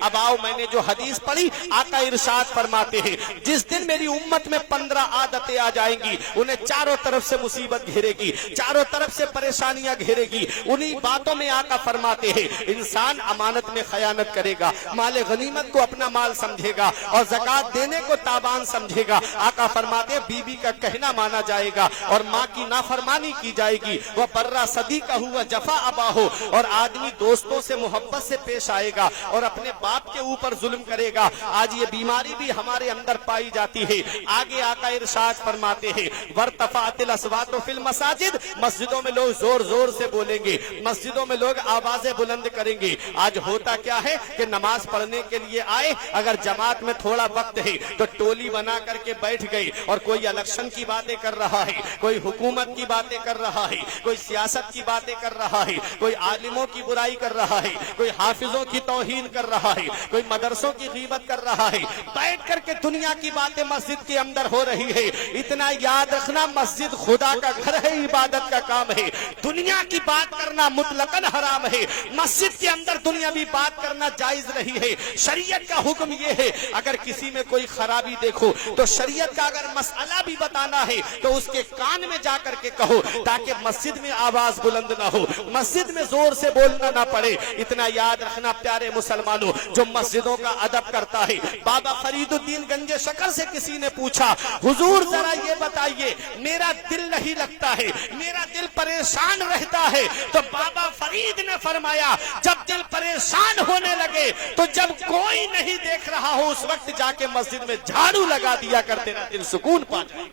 اب آؤ، میں نے جو حدیث پڑھی آقا ارشاد فرماتے ہیں جس دن میری امت میں 15 عادتیں آ جائیں گی، انہیں چاروں طرف سے مصیبت گھیرے گی، چاروں طرف سے پریشانیاں گھیرے گی۔ انہی باتوں میں آقا فرماتے ہیں انسان امانت میں خیانت کرے گا، مال غنیمت کو اپنا مال سمجھے گا اور زکوٰۃ دینے کو تاوان سمجھے گا۔ آقا فرماتے ہیں بیوی کا کہنا مانا جائے گا اور ماں کی نافرمانی کی جائے گی۔ وہ برا صدیقہ ہوا جفا ابا ہو، اور آدمی دوستوں سے محبت سے پیش آئے گا اور اپنے باپ کے اوپر ظلم کرے گا۔ آج یہ بیماری بھی ہمارے اندر پائی جاتی ہے۔ آگے آقا ارشاد فرماتے ہیں وارتفعت الاصوات فی المساجد، مسجدوں میں لوگ زور زور سے بولیں گے، مسجدوں میں لوگ آوازیں بلند کریں گے۔ آج ہوتا کیا ہے کہ نماز پڑھنے کے لیے آئے، اگر جماعت میں تھوڑا وقت ہے تو ٹولی بنا کر کے بیٹھ گئے اور کوئی الیکشن کی باتیں کر رہا ہے، کوئی حکومت کی باتیں کر رہا ہے، کوئی سیاست کی باتیں کر رہا ہے، کوئی عالموں کی برائی کر رہا ہے، کوئی حافظوں کی توہین کر رہا ہے، کوئی مدرسوں کی غیبت کر رہا ہے۔ بیٹھ کر کے دنیا کی باتیں مسجد کے اندر ہو رہی ہے۔ اتنا یاد رکھنا مسجد خدا کا گھر ہے، عبادت کا کام ہے۔ دنیا کی بات کرنا مطلقاً حرام ہے۔ مسجد کے اندر دنیاوی بات کرنا جائز نہیں ہے۔ شریعت کا حکم یہ ہے اگر کسی میں کوئی خرابی دیکھو تو شریعت کا اگر مسئلہ بھی بتانا ہے تو اس کے کان میں جا کر کے کہو، تاکہ مسجد میں آواز بلند نہ ہو، مسجد میں زور سے بولنا نہ پڑے۔ اتنا یاد رکھنا پیارے مسلمانوں، جو مسجدوں کا ادب کرتا ہے۔ بابا فرید الدین گنج شکر سے کسی نے پوچھا حضور ذرا یہ بتائیے میرا دل نہیں لگتا ہے، میرا دل پریشان رہتا ہے، تو بابا فرید نے فرمایا جب دل پریشان ہونے لگے تو جب کوئی نہیں دیکھ رہا ہو اس وقت جا کے مسجد میں جھاڑو لگا دیا کرتے نا، دل سکون پا جائے۔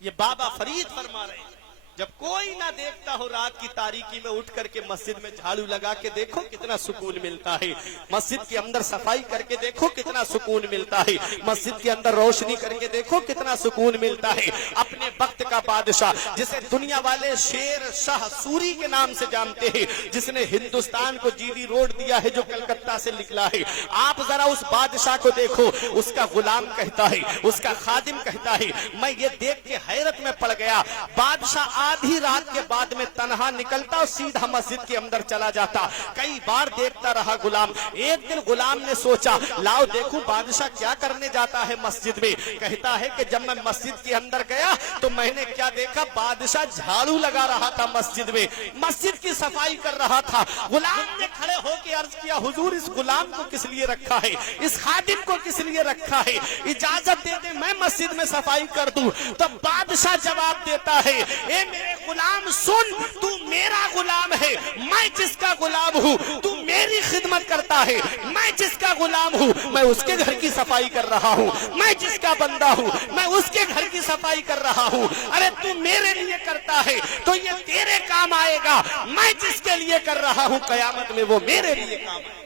یہ بابا فرید فرما رہے ہیں جب کوئی نہ دیکھتا ہو رات کی تاریکی میں اٹھ کر کے مسجد میں جھاڑو لگا کے دیکھو کتنا سکون ملتا ہے۔ مسجد کے اندر صفائی کر کے دیکھو کتنا سکون ملتا ہے۔ مسجد کے اندر روشنی کر کے دیکھو کتنا سکون ملتا ہے۔ اپنے وقت کا بادشاہ جسے دنیا والے شیر شاہ سوری کے نام سے جانتے ہیں، جس نے ہندوستان کو جی ڈی روڈ دیا ہے جو کلکتہ سے نکلا ہے، آپ ذرا اس بادشاہ کو دیکھو، اس کا غلام کہتا ہے، اس کا خادم کہتا ہے، میں یہ دیکھ کے حیرت میں پڑ گیا، بادشاہ آدھی رات کے بعد میں تنہا نکلتا اور سیدھا مسجد کے اندر چلا جاتا۔ کئی بار دیکھتا رہا غلام۔ ایک دن غلام نے سوچا لاؤ دیکھوں بادشاہ کیا کرنے جاتا ہے مسجد میں۔ کہتا ہے کہ جب میں مسجد کے اندر گیا تو میں نے کیا دیکھا، بادشاہ جھاڑو لگا رہا تھا مسجد میں، مسجد کی صفائی کر رہا تھا۔ غلام نے کھڑے ہو کے عرض کیا حضور اس غلام کو کس لیے رکھا ہے، اس خادم کو کس لیے رکھا ہے، اجازت دے دے میں مسجد میں صفائی کر دوں۔ تو بادشاہ جواب دیتا ہے اے میرے غلام سن، تو میرا غلام ہے، میں جس کا غلام ہوں تو میری خدمت کرتا ہے، میں جس کا غلام ہوں میں اس کے گھر کی صفائی کر رہا ہوں، میں جس کا بندہ ہوں میں اس کے گھر کی صفائی کر رہا ہوں۔ ارے تو میرے لیے کرتا ہے تو یہ تیرے کام آئے گا، میں جس کے لیے کر رہا ہوں قیامت میں وہ میرے لیے کام آئے گا۔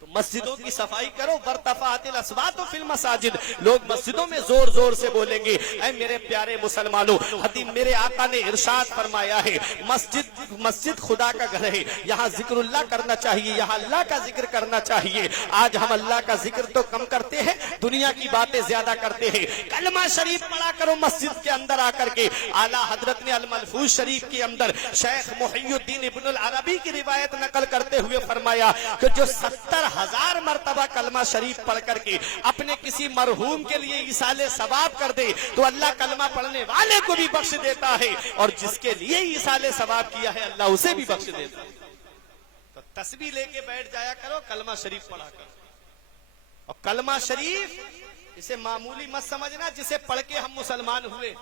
تو مسجدوں کی صفائی کرو، وارتفعت الاصوات فی المساجد، لوگ مسجدوں میں زور زور سے بولیں گے۔ اے میرے پیارے مسلمانوں، حدیث میرے آقا نے ارشاد فرمایا ہے مسجد خدا کا گھر ہے، یہاں ذکر اللہ کرنا چاہیے، یہاں اللہ کا ذکر کرنا چاہیے۔ آج ہم اللہ کا ذکر تو کم کرتے ہیں، دنیا کی باتیں زیادہ کرتے ہیں۔ کلمہ شریف پڑھا کرو مسجد کے اندر آ کر کے۔ اعلیٰ حضرت نے الملفوظ شریف کے اندر شیخ محی الدین ابن العربی کی روایت نقل کرتے ہوئے فرمایا کہ جو 70,000 مرتبہ کلمہ شریف پڑھ کر کے اپنے کسی مرحوم کے لیے ایصال ثواب کر دے تو اللہ کلمہ پڑھنے والے کو بھی بخش دیتا ہے، اور جس کے لیے ایصال ثواب کیا ہے اللہ اسے بھی بخش دیتا ہے۔ تو تسبیح لے کے بیٹھ جایا کرو، کلمہ شریف پڑھا کرو۔ اور کلمہ شریف اسے معمولی مت سمجھنا جسے پڑھ کے ہم مسلمان ہوئے۔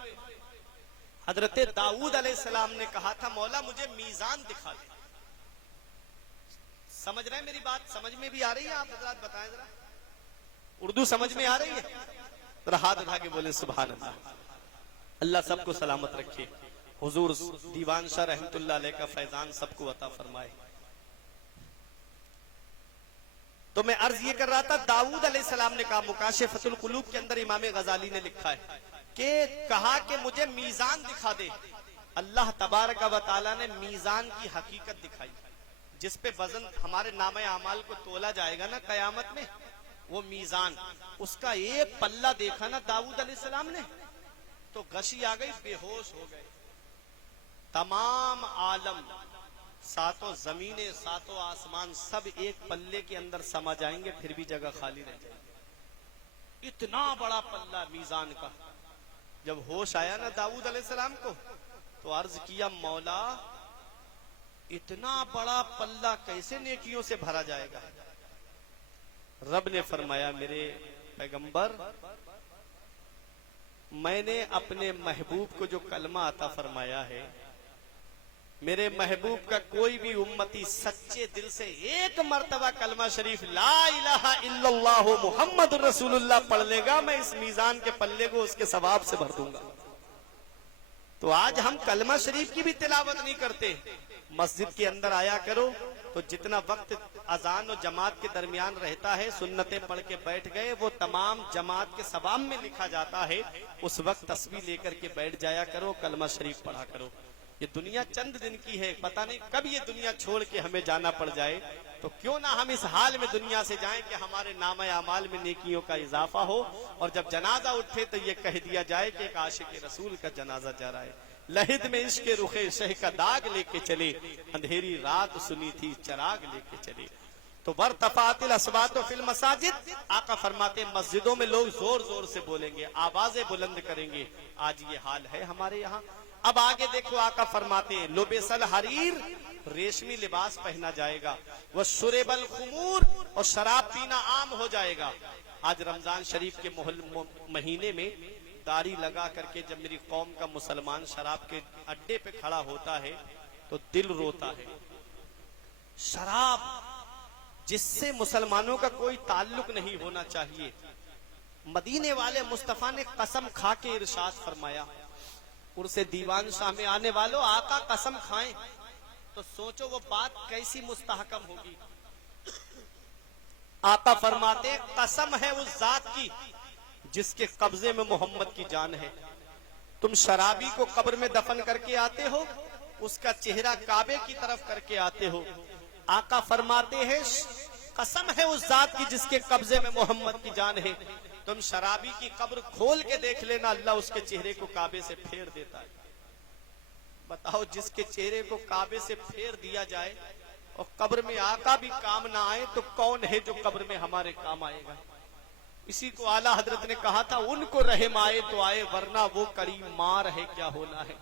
حضرت داؤد علیہ السلام نے کہا تھا مولا مجھے میزان دکھا دے۔ سمجھ رہے ہیں میری بات؟ سمجھ میں بھی آ رہی ہے؟ آپ حضرات بتائیں ذرا، اردو سمجھ میں آ رہی ہے؟ ذرا ہاتھ اٹھا کے بولیں سبحان اللہ۔ اللہ سب کو سلامت رکھے، حضور دیوان شاہ رحمت اللہ علیہ کا فیضان سب کو عطا فرمائے۔ تو میں عرض یہ کر رہا تھا، داؤد علیہ السلام نے کہا، مکاشفۃ القلوب کے اندر امام غزالی نے لکھا ہے کہ کہا کہ مجھے میزان دکھا دے۔ اللہ تبارک و تعالی نے میزان کی حقیقت دکھائی، جس پہ وزن ہمارے نامہ اعمال کو تولا جائے گا نا قیامت میں، وہ میزان، اس کا ایک پلہ دیکھا نا داؤد علیہ السلام نے تو غشی آ گئی، بے ہوش ہو گئے۔ تمام عالم ساتوں زمینیں ساتوں آسمان سب ایک پلے کے اندر سما جائیں گے، پھر بھی جگہ خالی رہ جائے گی۔ اتنا بڑا پلہ میزان کا۔ جب ہوش آیا نا داؤد علیہ السلام کو تو عرض کیا مولا اتنا بڑا پلہ کیسے نیکیوں سے بھرا جائے گا؟ رب نے فرمایا میرے پیغمبر میں نے اپنے محبوب کو جو کلمہ عطا فرمایا ہے، میرے محبوب کا کوئی بھی امتی سچے دل سے ایک مرتبہ کلمہ شریف لا الہ الا اللہ محمد رسول اللہ پڑھ لے گا، میں اس میزان کے پلے کو اس کے ثواب سے بھر دوں گا۔ تو آج ہم کلمہ شریف کی بھی تلاوت نہیں کرتے۔ مسجد کے اندر آیا کرو تو جتنا وقت اذان و جماعت کے درمیان رہتا ہے سنتیں پڑھ کے بیٹھ گئے، وہ تمام جماعت کے ثواب میں لکھا جاتا ہے۔ اس وقت تسبیح لے کر کے بیٹھ جایا کرو، کلمہ شریف پڑھا کرو۔ یہ دنیا چند دن کی ہے، پتہ نہیں کب یہ دنیا چھوڑ کے ہمیں جانا پڑ جائے، تو کیوں نہ ہم اس حال میں دنیا سے جائیں کہ ہمارے نامہ اعمال میں نیکیوں کا اضافہ ہو، اور جب جنازہ اٹھے تو یہ کہہ دیا جائے کہ ایک عاشق رسول کا جنازہ جا رہا ہے۔ لہد میں عشق رخ شہ کا داغ لے کے چلے، اندھیری رات سنی تھی چراغ لے کے چلے۔ تو وارتفعت الاصوات فی المساجد، آقا فرماتے مسجدوں میں لوگ زور زور سے بولیں گے، آوازیں بلند کریں گے۔ آج یہ حال ہے ہمارے یہاں۔ اب آگے دیکھو آقا فرماتے ہیں لبس الحریر، ریشمی لباس پہنا جائے گا، وشرب الخمور، اور شراب پینا عام ہو جائے گا۔ آج رمضان شریف کے مہینے میں داڑھی لگا کر کے جب میری قوم کا مسلمان شراب کے اڈے پہ کھڑا ہوتا ہے تو دل روتا ہے۔ شراب جس سے مسلمانوں کا کوئی تعلق نہیں ہونا چاہیے، مدینے والے مصطفیٰ نے قسم کھا کے ارشاد فرمایا، عرس دیوان شاہ میں آنے والوں آقا قسم کھائیں تو سوچو وہ بات کیسی مستحکم ہوگی۔ آقا فرماتے قسم ہے اس ذات کی جس کے قبضے میں محمد کی جان ہے۔ تم شرابی کو قبر میں دفن کر کے آتے ہو، اس کا چہرہ کعبے کی طرف کر کے آتے ہو۔ آقا فرماتے ہیں قسم ہے اس ذات کی جس کے قبضے میں محمد کی جان ہے، تم شرابی کی قبر کھول کے دیکھ لینا، اللہ اس کے چہرے کو کعبے سے پھیر دیتا ہے۔ بتاؤ جس کے چہرے کو کعبے سے پھیر دیا جائے اور قبر میں آقا بھی کام نہ آئے تو کون ہے جو قبر میں ہمارے کام آئے گا؟ اسی کو اعلیٰ حضرت نے کہا تھا ان کو رحم آئے تو آئے، ورنہ وہ کریم مار ہے کیا ہونا ہے۔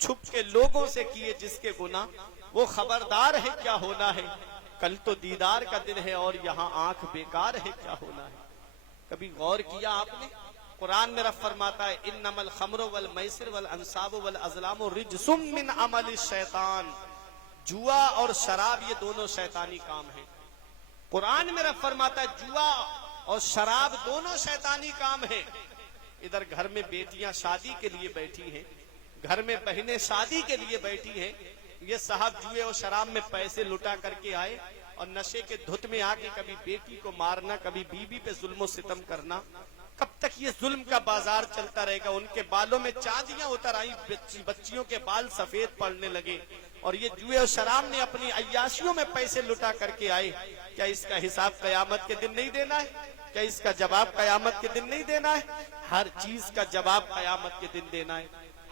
چھپ کے لوگوں سے کیے جس کے گناہ، وہ خبردار ہے کیا ہونا ہے۔ کل تو دیدار کا دن ہے اور یہاں آنکھ بیکار ہے کیا ہونا ہے۔ کبھی غور کیا آپ نے؟ قرآن میں رب فرماتا ہے انما الخمر والمیسر والانصاب والازلام رجس من عمل الشیطان، جوا اور شراب یہ دونوں شیطانی کام ہیں۔ قرآن میں رب فرماتا ہے جوا اور شراب دونوں شیطانی کام ہیں۔ ادھر گھر میں بیٹیاں شادی کے لیے بیٹھی ہیں، گھر میں بہنیں شادی کے لیے بیٹھی ہیں، یہ صاحب جوئے اور شراب میں پیسے لٹا کر کے آئے اور نشے کے دھت میں آ کے کبھی بیٹی کو مارنا، کبھی بیوی پہ ظلم و ستم کرنا۔ کب تک یہ ظلم کا بازار چلتا رہے گا؟ ان کے بالوں میں چاندیاں اتر آئیں، بچیوں کے بال سفید پڑنے لگے، اور یہ جوئے اور شراب نے اپنی عیاشیوں میں پیسے لٹا کر کے آئے۔ کیا اس کا حساب قیامت کے دن نہیں دینا ہے؟ کیا اس کا جواب قیامت کے دن نہیں دینا ہے؟ ہر چیز کا جواب قیامت کے دن دینا ہے،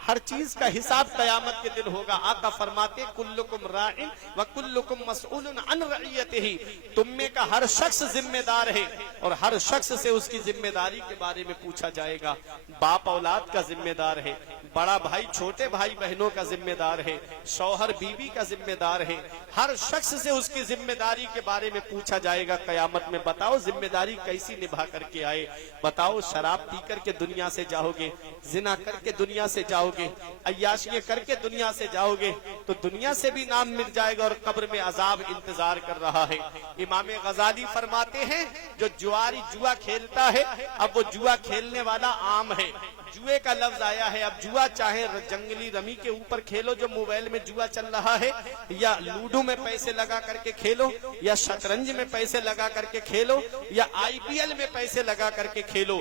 ہر چیز کا حساب قیامت کے دن ہوگا۔ آقا فرماتے کلکم راعٍ وکلکم مسئول عن رعیتہ، تم میں کا ہر شخص ذمہ دار ہے اور ہر شخص سے اس کی ذمہ داری کے بارے میں پوچھا جائے گا۔ باپ اولاد کا ذمہ دار ہے، بڑا بھائی چھوٹے بھائی بہنوں کا ذمہ دار ہے، شوہر بیوی کا ذمہ دار ہے، ہر شخص سے اس کی ذمہ داری کے بارے میں پوچھا جائے گا قیامت میں۔ بتاؤ ذمہ داری کیسی نبھا کر کے آئے؟ بتاؤ شراب پی کر کے دنیا سے جاؤ گے، زنا کر کے دنیا سے جاؤ گے، عیاشیاں کر کے دنیا سے جاؤ گے تو دنیا سے بھی نام مل جائے گا اور قبر میں عذاب انتظار کر رہا ہے۔ امام غزالی فرماتے ہیں جو جواری جوا کھیلتا ہے اب وہ جوا کھیلنے والا عام ہے۔ جوئے کا لفظ آیا ہے، اب جوا چاہے جنگلی رمی کے اوپر کھیلو جو موبائل میں جوا چل رہا ہے، یا لوڈو میں پیسے لگا کر کے کھیلو، یا شطرنج میں پیسے لگا کر کے کھیلو، یا IPL میں پیسے لگا کر کے کھیلو،